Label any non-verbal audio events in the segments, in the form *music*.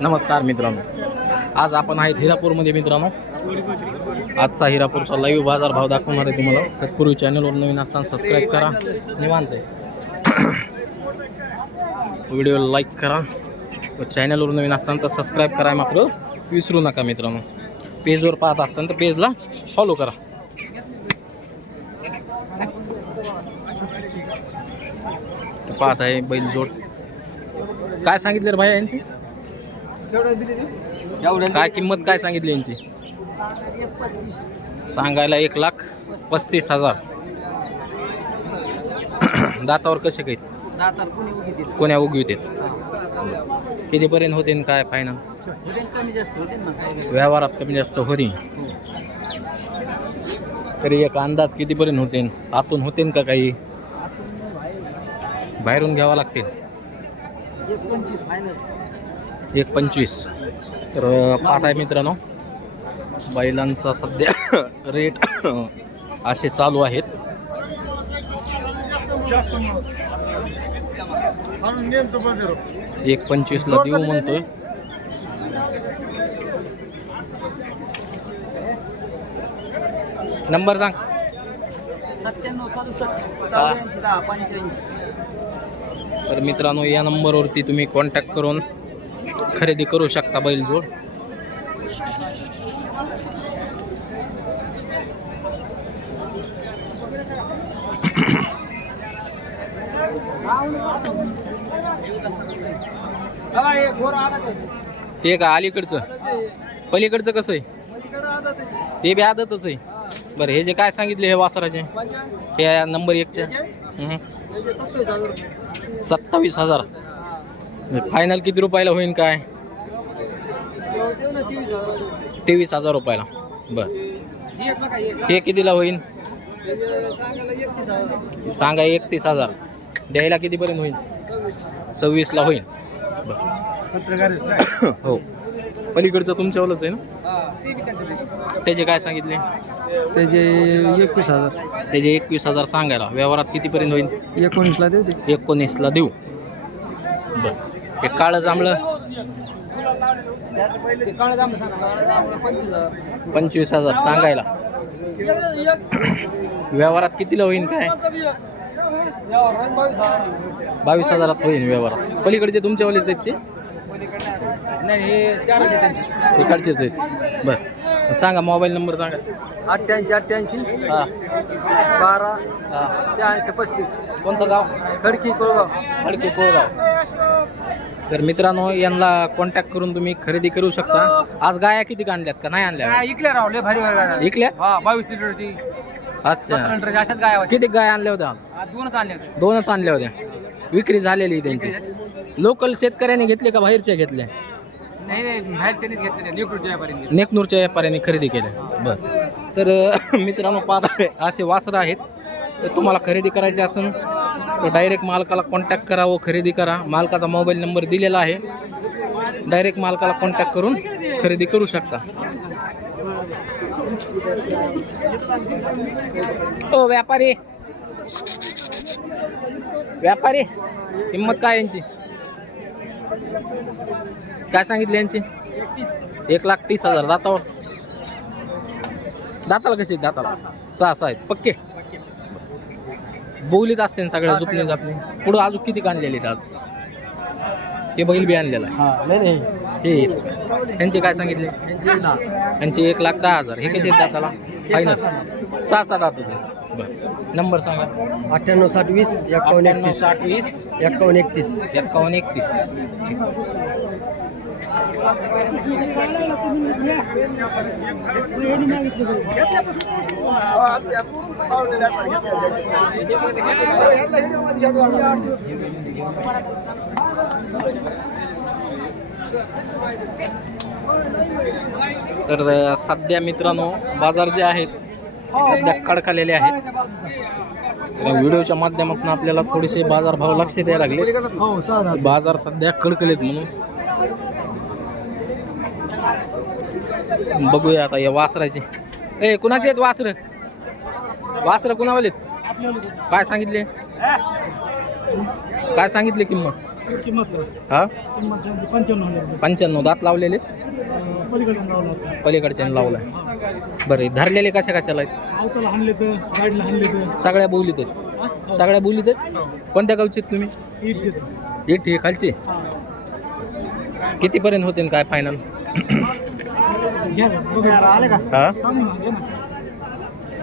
नमस्कार मित्रांनो. आज आपण आहेत हिरापूरमध्ये मित्रांनो. आजचा हिरापूरचा लाईव्ह बाजार भाव दाखवणार आहे तुम्हाला. तत्पूर्वी चॅनलवर नवीन असताना सबस्क्राईब करा. निवांत आहे. व्हिडिओ लाईक करा. व चॅनलवर नवीन असताना तर सबस्क्राईब करा. मात्र विसरू नका मित्रांनो. पेजवर पाहत असताना तर पेजला फॉलो करा. पाहत आहे बैलजोड. काय सांगितलं रे भाई यांची? काय किंमत काय सांगितली यांची? सांगायला एक लाख पस्तीस हजार. *coughs* दातावर कसे काही कोण्या उगी होते? कितीपर्यंत होते काय फायनल व्यवहारात कमी जास्त होती. तरी एक अंदाज कितीपर्यंत होते? आतून होते का काही? बाहेरून घ्यावा लागतील एक पंचवीस. तर पाठ आहे मित्रांनो. बैलांचा सध्या *coughs* रेट *coughs* असे चालू आहेत. एक पंचवीसला देऊ म्हणतोय. नंबर सांग. तर मित्रांनो या नंबरवरती तुम्ही कॉन्टॅक्ट करून खरेदी करू शकता बैलजोड ते का अलीकडचं? पलीकडचं कसं आहे? ते बी आदतच आहे. बरं हे जे काय सांगितले हे वासराचे? हे नंबर एकचे सत्तावीस हजार. फायनल किती रुपयाला होईल काय? तेवीस हजार रुपयाला. बर. हे कितीला होईल सांगा एकतीस हजार. द्यायला कितीपर्यंत होईल सव्वीसला होईल बर. हो. पलीकडचं तुमच्यावरच आहे ना? त्याचे काय सांगितले? त्याचे एकवीस हजार. त्याचे एकवीस हजार सांगायला. व्यवहारात कितीपर्यंत होईल एकोणीसला देऊ एकोणीसला देऊ. बर. हे काळं जांभळं. पंचवीस हजार. सांगायला. व्यवहारात कितीला होईल काय? बावीस हजारात होईल व्यवहारात. पलीकडचे तुमच्यावालेच आहेत ते? इकडचेच आहेत. बर. सांगा मोबाईल नंबर सांगा. अठ्ठ्याऐंशी अठ्ठ्याऐंशी हा. बारा शहाऐंशी पस्तीस. कोणतं गाव? खडकी कोळगाव. खडके कोळगाव. तर मित्रांनो यांना कॉन्टॅक्ट करून तुम्ही खरेदी करू शकता. आज गाया किती आणल्यात का? नाही आणल्या इकल्या रावले भारी हा बावीस लिटरची. अच्छा. लिटरची अशाच गाय किती गाय आणल्या होत्या? दोनच आणले होते दोनच आणल्या होत्या. विक्री झालेली त्यांची. लोकल शेतकऱ्यांनी घेतले का बाहेरच्या घेतल्या नाही नाही बाहेरच्या नाही घेतले नेकनूरच्या व्यापाऱ्यांनी खरेदी केल्या बर. तर *laughs* मित्रांनो पाहता असे वासरं आहेत. तर तुम्हाला खरेदी करायचे असेल तर डायरेक्ट मालकाला कॉन्टॅक्ट करा व खरेदी करा. मालकाचा मोबाईल नंबर दिलेला आहे. डायरेक्ट मालकाला कॉन्टॅक्ट करून खरेदी करू शकता. ओ व्यापारी. व्यापारी किंमत काय यांची? काय सांगितली यांची? एक लाख तीस हजार. दातावर. दाताला कशी दाताला. सहा सहा आहेत. पक्के? बोलीत असते ना सगळ्या जुपणे जापणे. पुढं अजून किती काढलेले आहेत आज? हे बैल बी आणलेला आहे. हा नाही नाही. हे त्यांचे काय सांगितले? त्यांचे एक लाख दहा हजार. हे कसे आहेत दाताला? फायनल. सहा सहा दातच आहे बरं. नंबर सांगा. अठ्ठ्याण्णव साठ वीस एकावन्न अठ्ठ्याण्णव एकतीस. साठ वीस. एकावन्न एकतीस. एकावन्न एकतीस. ठीक. तर सध्या मित्रांनो बाजार जे आहेत सध्या कडकलेले आहेत. व्हिडिओच्या माध्यमातून आपल्याला थोडेसे बाजार भाव लक्ष द्यायला लागले. बाजार सध्या कडकलेत म्हणून. बघूया आता या वासराचे. ए कुणाचे आहेत वासर? वासर कुणावाले काय सांगितले? काय सांगितले किंमत? किंमत? हा? किंमत पंच्याण्णव दात लावलेले? अं, पलीकडे लावला होता. पलीकडच्याने लावलाय. बरं धरलेले कशा कशाला आहेत? आवताला हाणले तर गाडीला हाणले तर. सगळ्या बोलीत आहेत. सगळ्या बोलीत आहेत? कोणत्या गावचे आहेत तुम्ही? ईट देतो एक ठीक खालचे? कितीपर्यंत होते काय फायनल *coughs* घ्या. आले का हा? सांगू ना घे ना.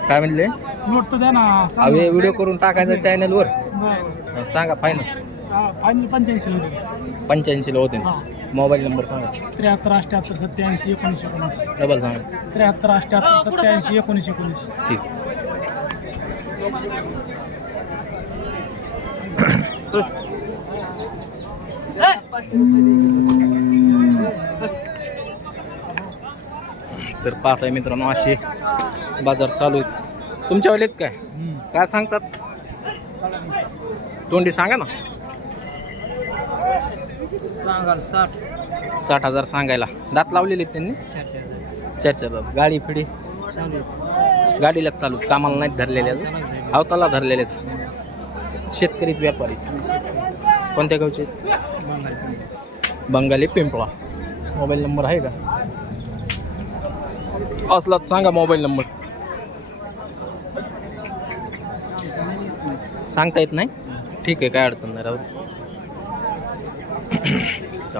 काय म्हणले? नोट तर द्या ना. व्हिडिओ करून टाकायचा चॅनलवर ना. सांगा फायनल हा, फायनल पंच्याऐंशी होते. पंच्याऐंशीला होते. हां. मोबाईल नंबर सांगा. त्र्याहत्तर अठ्याहत्तर सत्याऐंशी एकोणीस एकोणीस. डबल सांगा. त्र्याहत्तर अठ्याहत्तर सत्याऐंशी एकोणीस एकोणीस. ठीक. तर पाहताय मित्रांनो असे बाजार चालू आहेत. तुमच्या वेळेत काय? काय सांगतात? तोंडी सांगा ना. सांगाल साठ. साठ हजार सांगायला. दात लावलेले आहेत त्यांनी? चार चार दात गाडी फिडी? गाडीलाच चालू. कामाला नाहीत धरलेले अजून. अवताला धरलेले आहेत. शेतकरी व्यापारी. कोणत्या गावचे? बंगाली पिंपळा. मोबाईल नंबर आहे का? असलाच सांगा मोबाईल नंबर. सांगता येत नाही. ठीक आहे काय अडचण नाही राहू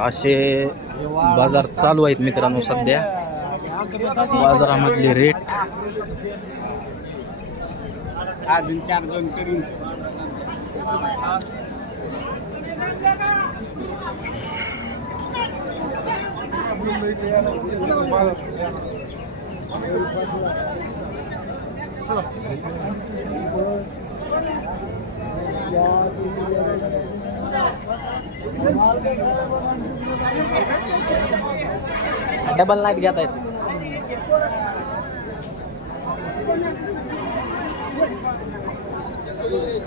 असे बाजार चालू आहेत मित्रांनो सध्या. बाजारामधले रेट डबल नाईट घेता येते.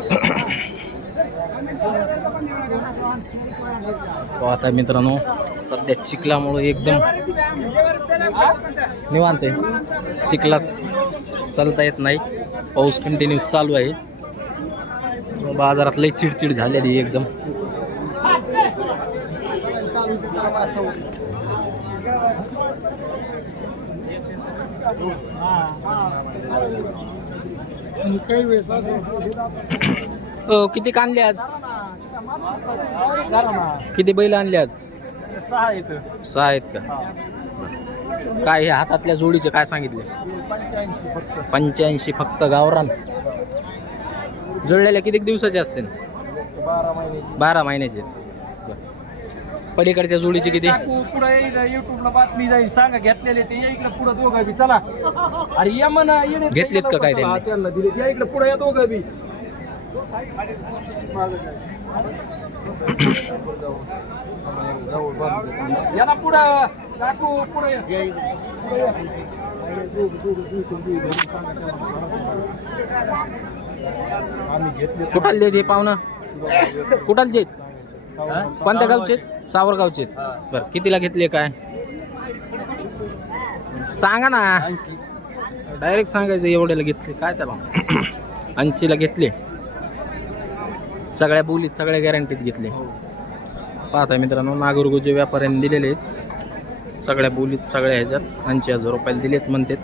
*coughs* आता मित्रांनो सध्या चिखलामुळं एकदम निवांत आहे. चिखलात चालता येत नाही. पाऊस कंटिन्यू चालू आहे. बाजारात लई चिडचिड झालेली एकदम. हो किती आणले आज? किती बैल आणले आज? सहा आहेत का? काय हे हातातल्या जोडीचे काय सांगितले? पंच्याऐंशी फक्त गावरान. जुळलेल्या किती दिवसाचे असते बारा महिने. बारा महिन्याचे. पलीकडच्या जोडीचे किती? पुढे येईल युट्यूबला बातमी जाईल सांगा घेतलेले ते या इकडे पुढे दोघं बी चला. अरे या म्हणा येणे घेतलेत का काय त्यांनी? दिले या इकडे पुढे या दोघं बी. याला पुढं काकू पुढे आम्ही घेतले कुठाल देत हे पाहुणं? कुठाल देत कोणत्या गावचे? सावरगावचे. बरं कितीला घेतले काय? सांगा ना. डायरेक्ट सांगायचं एवढ्याला घेतले. काय त्याला? ऐंशीला घेतले. सगळ्या बोलीत सगळ्या गॅरंटीत घेतले. पाहता मित्रांनो नागरगोजे व्यापाऱ्यांनी दिलेले आहेत. सगळ्या बोलीत सगळ्या ह्याच्यात ऐंशी हजार रुपयाला दिलेत म्हणतात.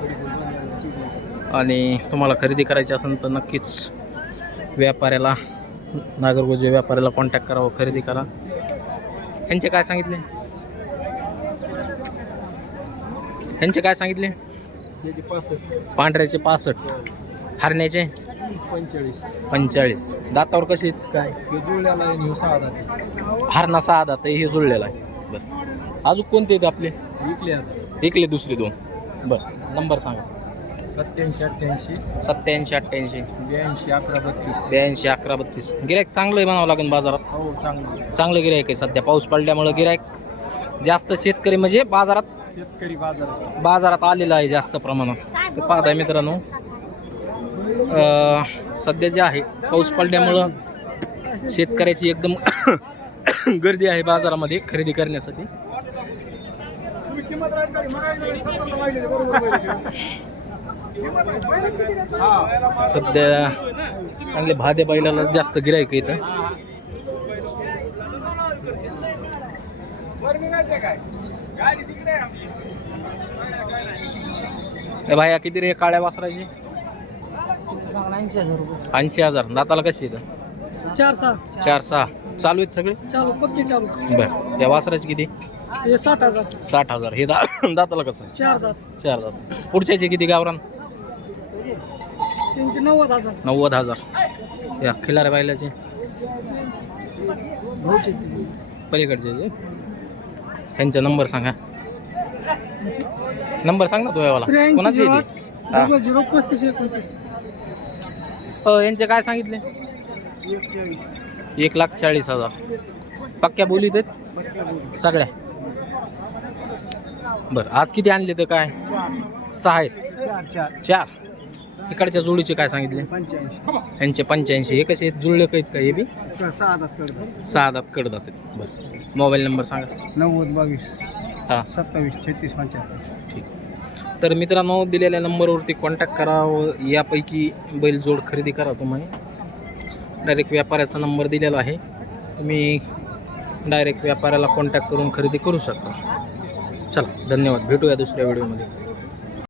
आणि तुम्हाला खरेदी करायची असेल तर नक्कीच व्यापाऱ्याला नागरगोजे व्यापाऱ्याला कॉन्टॅक्ट करावं खरेदी करा. यांचे काय सांगितले? यांचे काय सांगितले? पांढऱ्याचे पासष्ट. हरण्याचे? पंचेचाळीस. पंचेचाळीस दातावर कसे आहेत? काय? हे जुळल्याला आहे आणि सहा जाते हरणा सहा दात हे जुळलेलं आहे. बरं. अजून कोणते आहेत आपले? विकले एकले दुसरे दोन. बरं नंबर सांगा. सत्याऐंशी अठ्ठ्याऐंशी. सत्याऐंशी अठ्ठ्याऐंशी. ब्याऐंशी अकरा बत्तीस. ब्याऐंशी अकरा बत्तीस. गिरायक चांगलं आहे म्हणावं लागेल बाजारात. हो चांगलं चांगलं गिरायक आहे सध्या. पाऊस पडल्यामुळं गिरायक जास्त शेतकरी म्हणजे बाजारात शेतकरी बाजार बाजारात आलेला आहे जास्त प्रमाणात. तर पाहताय मित्रांनो अं, सध्या जे आहे पाऊस पडल्यामुळं शेतकऱ्याची एकदम *coughs* गर्दी आहे बाजारामध्ये खरेदी करण्यासाठी. सध्या चांगले भादे बैलाला जास्त गिरायक इथं. भाया किती रे? काळ्या वासराची? ऐंशी हजार. दाताला कशी येतं चार सहा चार सहा. चालू आहेत सगळे? चालू पक्की चालू बरं. त्या वासराची किती? साठ हजार. साठ हजार. हे दा दाताला कसं चार दात. चार दात. पुढच्याचे किती गावरान? त्यांचे नव्वद हजार. नव्वद हजार. या खिलारे बायलाचे पलीकडचे. त्यांचा नंबर सांगा. नंबर सांग ना तो यावाला. कोणाची झिरो? हा. पस्तीस एकोणतीस. हो यांचे काय सांगितले? एक लाख चाळीस हजार. पक्क्या बोलीत आहेत? सगळ्या. बरं आज किती आणले तर काय? सहा आहेत. चार. इकडच्या जोडीचे काय सांगितले? पंच्याऐंशी यांचे पंच्याऐंशी. हे कसे जुळले काही का हे बी? सहा दात करतात सहा दात कडदात आहेत. बरं. मोबाईल नंबर सांगा. नव्वद बावीस हां. सत्तावीस छत्तीस पंच्याहत्तर. ठीक. तर मित्रांनो दिलेल्या नंबरवरती कॉन्टॅक्ट करा व यापैकी बैलजोड खरेदी करा तुम्ही. डायरेक्ट व्यापाऱ्याचा नंबर दिलेला आहे. तुम्ही डायरेक्ट व्यापाऱ्याला कॉन्टॅक्ट करून खरेदी करू शकता. चला धन्यवाद. भेटूया दुसऱ्या व्हिडिओमध्ये